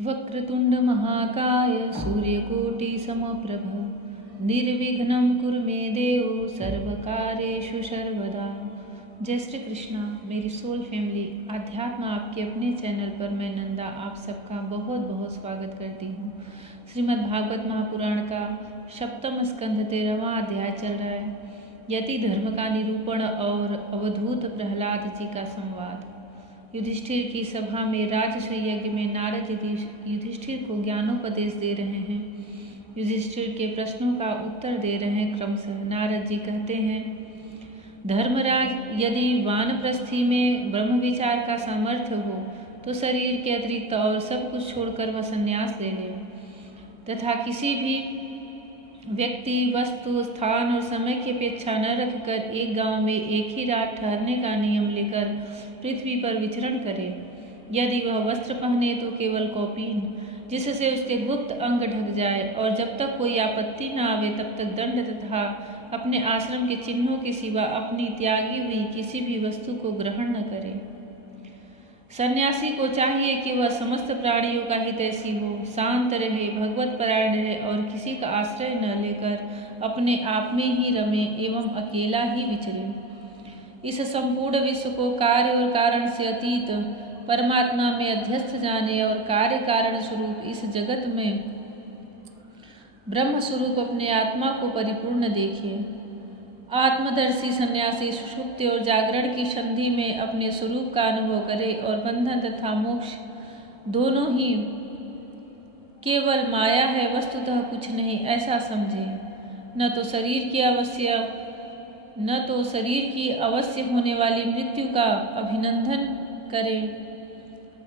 वक्रतुंड महाकाय सूर्यकोटि समप्रभ निर्विघ्नं कुरु मे देव सर्वकार्येषु सर्वदा। जय श्री कृष्णा। मेरी सोल फैमिली आध्यात्म आपके अपने चैनल पर मैं नंदा आप सबका बहुत बहुत स्वागत करती हूँ। श्रीमद् भागवत महापुराण का सप्तम स्कंध 13वां अध्याय चल रहा है। यति धर्म का निरूपण और अवधूत प्रहलाद जी का संवाद। युधिष्ठिर की सभा में राजसयज्ञ में नारद जी युधिष्ठिर को ज्ञानोपदेश दे रहे हैं। युधिष्ठिर के प्रश्नों का उत्तर दे रहे हैं। क्रमशः नारद जी कहते हैं, धर्मराज, यदि वानप्रस्थी में ब्रह्म विचार का सामर्थ्य हो तो शरीर के अतिरिक्त और सब कुछ छोड़कर वह संन्यास ले ले तथा किसी भी व्यक्ति, वस्तु, स्थान और समय की अपेक्षा न रखकर एक गांव में एक ही रात ठहरने का नियम लेकर पृथ्वी पर विचरण करे। यदि वह वस्त्र पहने तो केवल कौपीन, जिससे उसके गुप्त अंग ढक जाए, और जब तक कोई आपत्ति न आवे तब तक दंड तथा अपने आश्रम के चिन्हों के सिवा अपनी त्यागी हुई किसी भी वस्तु को ग्रहण न करे। सन्यासी को चाहिए कि वह समस्त प्राणियों का हितैषी हो, शांत रहे, भगवत परायण रहे और किसी का आश्रय न लेकर अपने आप में ही रमे एवं अकेला ही विचरे। इस संपूर्ण विश्व को कार्य और कारण से अतीत परमात्मा में अध्यस्थ जाने और कार्य कारण स्वरूप इस जगत में ब्रह्म स्वरूप अपने आत्मा को परिपूर्ण देखे। आत्मदर्शी सन्यासी सुषुप्ति और जागरण की संधि में अपने स्वरूप का अनुभव करे और बंधन तथा मोक्ष दोनों ही केवल माया है, वस्तुतः कुछ नहीं, ऐसा समझे। न तो शरीर की अवश्य होने वाली मृत्यु का अभिनंदन करे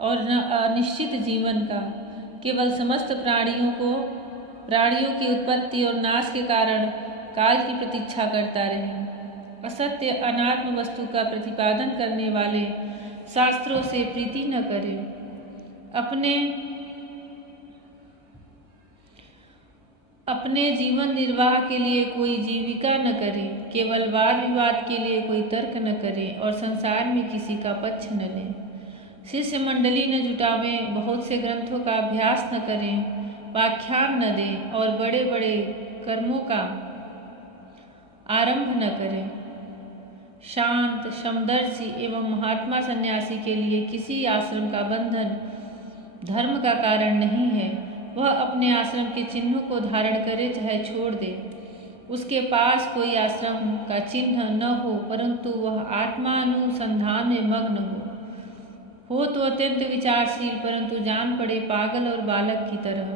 और न अनिश्चित जीवन का। केवल समस्त प्राणियों की उत्पत्ति और नाश के कारण काल की प्रतीक्षा करता रहे। असत्य अनात्म वस्तु का प्रतिपादन करने वाले शास्त्रों से प्रीति न करे। अपने जीवन निर्वाह के लिए कोई जीविका न करे। केवल वाद विवाद के लिए कोई तर्क न करे और संसार में किसी का पक्ष न ले। शिष्य मंडली न जुटावे, बहुत से ग्रंथों का अभ्यास न करें, व्याख्यान न दें और बड़े बड़े कर्मों का आरंभ न करें। शांत, समदर्शी एवं महात्मा सन्यासी के लिए किसी आश्रम का बंधन धर्म का कारण नहीं है। वह अपने आश्रम के चिन्हों को धारण करे चाहे छोड़ दे। उसके पास कोई आश्रम का चिन्ह न हो, परंतु वह आत्मानुसंधान में मग्न हो तो अत्यंत विचारशील, परंतु जान पड़े पागल और बालक की तरह।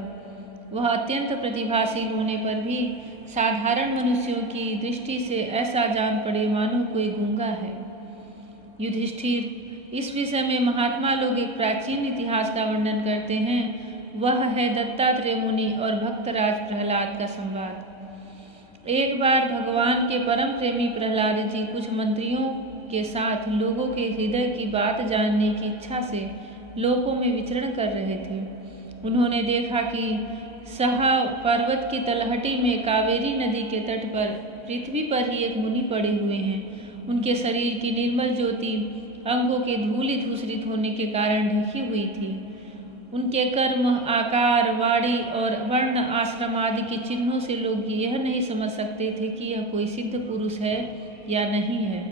वह अत्यंत प्रतिभाशील होने पर भी साधारण मनुष्यों की दृष्टि से ऐसा जान पड़े मानो कोई गूंगा है। युधिष्ठिर, इस विषय में महात्मा लोग एक प्राचीन इतिहास का वर्णन करते हैं। वह है दत्तात्रेय मुनि और भक्तराज प्रहलाद का संवाद। एक बार भगवान के परम प्रेमी प्रहलाद जी कुछ मंत्रियों के साथ लोगों के हृदय की बात जानने की इच्छा से लोकों में विचरण कर रहे थे। उन्होंने देखा कि सहा पर्वत की तलहटी में कावेरी नदी के तट पर पृथ्वी पर ही एक मुनि पड़े हुए हैं। उनके शरीर की निर्मल ज्योति अंगों के धूलि धूसरित होने के कारण ढकी हुई थी। उनके कर्म, आकार, वाणी और वर्ण, आश्रम आदि के चिन्हों से लोग यह नहीं समझ सकते थे कि यह कोई सिद्ध पुरुष है या नहीं है।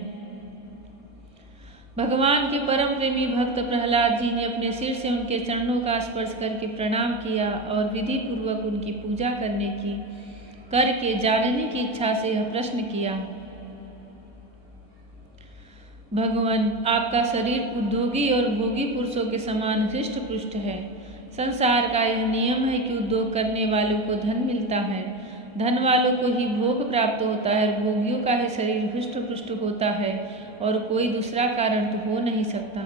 भगवान के परम प्रेमी भक्त प्रहलाद जी ने अपने सिर से उनके चरणों का स्पर्श करके प्रणाम किया और विधि पूर्वक उनकी पूजा करके जानने की इच्छा से यह प्रश्न किया, भगवान, आपका शरीर उद्योगी और भोगी पुरुषों के समान हृष्ट पुष्ट है। संसार का यह नियम है कि उद्योग करने वालों को धन मिलता है, धन वालों को ही भोग प्राप्त होता है, भोगियों का ही शरीर हृष्ट पुष्ट होता है और कोई दूसरा कारण तो हो नहीं सकता।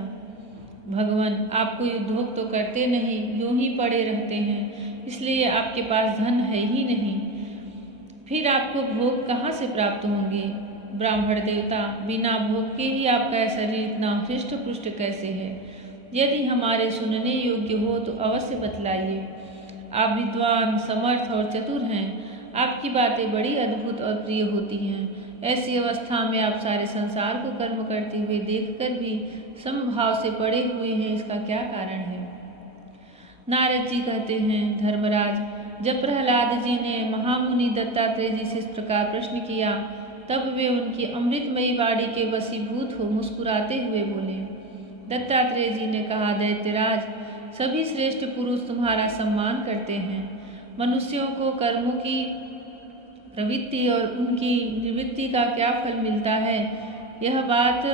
भगवान, आप कोई उद्योग तो करते नहीं, यूं ही पड़े रहते हैं, इसलिए आपके पास धन है ही नहीं, फिर आपको भोग कहाँ से प्राप्त होंगे? ब्राह्मण देवता, बिना भोग के ही आपका शरीर इतना हृष्ट पुष्ट कैसे है? यदि हमारे सुनने योग्य हो तो अवश्य बतलाइए। आप विद्वान, समर्थ और चतुर हैं, आपकी बातें बड़ी अद्भुत और प्रिय होती हैं। ऐसी अवस्था में आप सारे संसार को कर्म करते हुए देखकर भी समभाव से पड़े हुए हैं, इसका क्या कारण है? नारद जी कहते हैं, धर्मराज, जब प्रहलाद जी ने महामुनि दत्तात्रेय जी से इस प्रकार प्रश्न किया, तब वे उनकी अमृतमयी वाणी के वशीभूत हो मुस्कुराते हुए बोले। दत्तात्रेय जी ने कहा, दैत्यराज, सभी श्रेष्ठ पुरुष तुम्हारा सम्मान करते हैं। मनुष्यों को कर्मों की प्रवृत्ति और उनकी निवृत्ति का क्या फल मिलता है, यह बात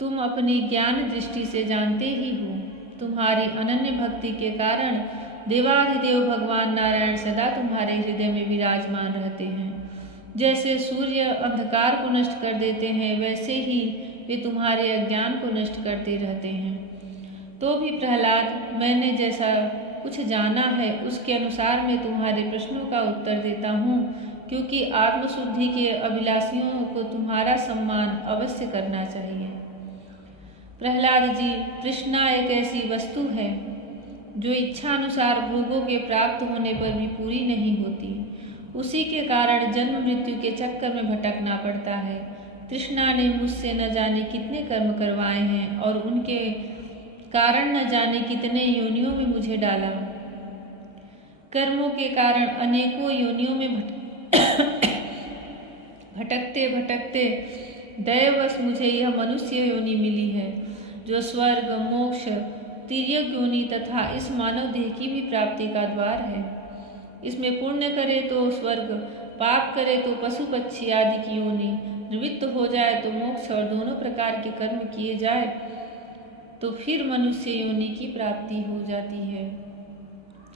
तुम अपनी ज्ञान दृष्टि से जानते ही हो। तुम्हारी अनन्य भक्ति के कारण देवाधिदेव भगवान नारायण सदा तुम्हारे हृदय में विराजमान रहते हैं। जैसे सूर्य अंधकार को नष्ट कर देते हैं, वैसे ही वे तुम्हारे अज्ञान को नष्ट करते रहते हैं। तो भी प्रहलाद, मैंने जैसा कुछ जाना है उसके अनुसार मैं तुम्हारे प्रश्नों का उत्तर देता हूँ, क्योंकि आत्मशुद्धि के अभिलाषियों को तुम्हारा सम्मान अवश्य करना चाहिए। प्रहलाद जी, तृष्णा एक ऐसी वस्तु है जो इच्छा अनुसार भोगों के प्राप्त होने पर भी पूरी नहीं होती। उसी के कारण जन्म मृत्यु के चक्कर में भटकना पड़ता है। तृष्णा ने मुझसे न जाने कितने कर्म करवाए हैं और उनके कारण न जाने कितने योनियों में मुझे डाला। कर्मों के कारण अनेकों योनियों में भटकते भटकते दैववश मुझे यह मनुष्य योनि मिली है, जो स्वर्ग, मोक्ष, तिर्यक योनि तथा इस मानव देह की भी प्राप्ति का द्वार है। इसमें पुण्य करे तो स्वर्ग, पाप करे तो पशु पक्षी आदि की योनि, निवृत्त हो जाए तो मोक्ष और दोनों प्रकार के कर्म किए जाए तो फिर मनुष्य योनि की प्राप्ति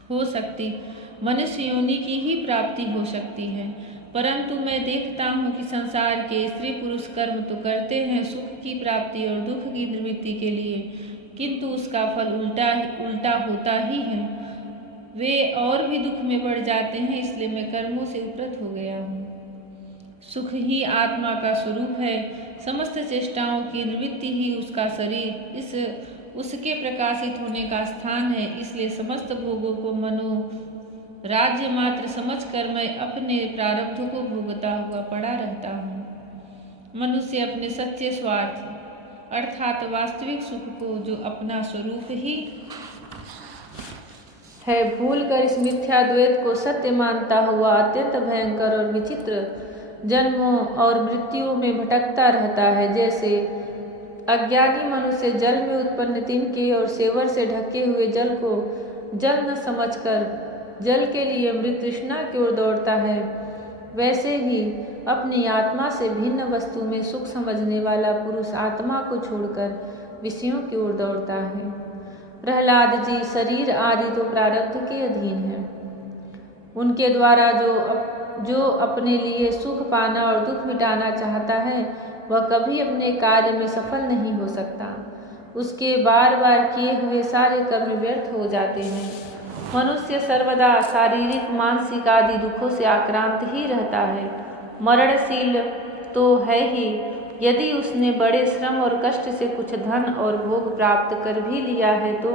हो सकती मनुष्य योनि की ही प्राप्ति हो सकती है। परंतु मैं देखता हूँ कि संसार के स्त्री पुरुष कर्म तो करते हैं सुख की प्राप्ति और दुख की निवृत्ति के लिए, किंतु उसका फल उल्टा होता ही है। वे और भी दुख में पड़ जाते हैं, इसलिए मैं कर्मों से उपरत हो गया हूँ। सुख ही आत्मा का स्वरूप है, समस्त चेष्टाओं की निवृत्ति ही उसका शरीर, उसके प्रकाशित होने का स्थान है। इसलिए समस्त भोगों को राज्य मात्र समझकर मैं अपने प्रारब्ध को भोगता हुआ पड़ा रहता हूँ। मनुष्य अपने सच्चे स्वार्थ अर्थात वास्तविक सुख को, जो अपना स्वरूप ही है, भूलकर इस मिथ्या द्वैत को सत्य मानता हुआ अत्यंत भयंकर और विचित्र जन्मों और मृत्युओं में भटकता रहता है। जैसे अज्ञानी मनुष्य जल में उत्पन्न तिनके और सेवर से ढके हुए जल को जल न समझकर जल के लिए मृत तृष्णा की ओर दौड़ता है, वैसे ही अपनी आत्मा से भिन्न वस्तु में सुख समझने वाला पुरुष आत्मा को छोड़कर विषयों की ओर दौड़ता है। प्रहलाद जी, शरीर आदि तो प्रारब्ध के अधीन है। उनके द्वारा जो अपने लिए सुख पाना और दुख मिटाना चाहता है, वह कभी अपने कार्य में सफल नहीं हो सकता। उसके बार बार किए हुए सारे कर्म व्यर्थ हो जाते हैं। मनुष्य सर्वदा शारीरिक, मानसिक आदि दुखों से आक्रांत ही रहता है। मरणशील तो है ही। यदि उसने बड़े श्रम और कष्ट से कुछ धन और भोग प्राप्त कर भी लिया है तो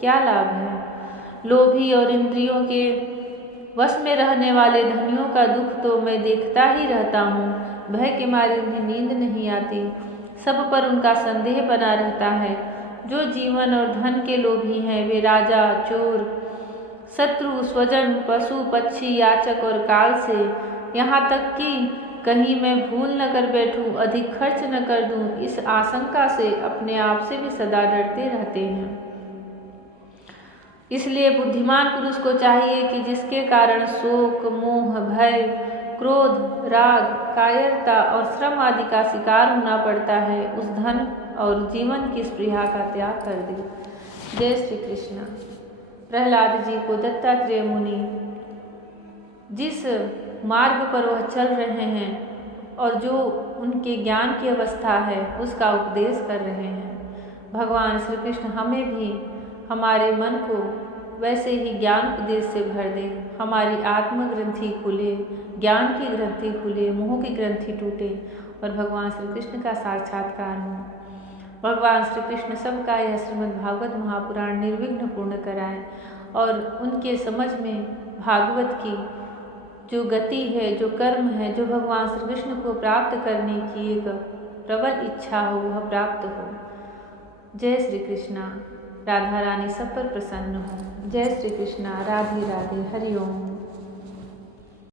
क्या लाभ है। लोभी और इंद्रियों के वश में रहने वाले धनियों का दुख तो मैं देखता ही रहता हूँ। भय के मारे उन्हें नींद नहीं आती, सब पर उनका संदेह बना रहता है। जो जीवन और धन के लोभी हैं, वे राजा, चोर, शत्रु, स्वजन, पशु पक्षी, याचक और काल से, यहाँ तक कि कहीं मैं भूल न कर बैठूं, अधिक खर्च न कर दूं, इस आशंका से अपने आप से भी सदा डरते रहते हैं। इसलिए बुद्धिमान पुरुष को चाहिए कि जिसके कारण शोक, मोह, भय, क्रोध, राग, कायरता और श्रम आदि का शिकार होना पड़ता है, उस धन और जीवन की स्पृहा का त्याग कर दे। जय श्री कृष्ण। प्रहलाद जी को दत्तात्रेय मुनि जिस मार्ग पर वह चल रहे हैं और जो उनके ज्ञान की अवस्था है, उसका उपदेश कर रहे हैं। भगवान श्री कृष्ण हमें भी हमारे मन को वैसे ही ज्ञान उपदेश से भर दे, हमारी आत्म ग्रंथि खुले, ज्ञान की ग्रंथि खुले, मोह की ग्रंथि टूटे और भगवान श्री कृष्ण का साक्षात्कार हो। भगवान श्री कृष्ण सबका यह श्रीमद् भागवत महापुराण निर्विघ्न पूर्ण कराएं और उनके समझ में भागवत की जो गति है, जो कर्म है, जो भगवान श्री कृष्ण को प्राप्त करने की एक प्रबल इच्छा हो, वह प्राप्त हो। जय श्री कृष्णा। राधा रानी सब पर प्रसन्न हो। जय श्री कृष्णा। राधे राधे। हरि ओम।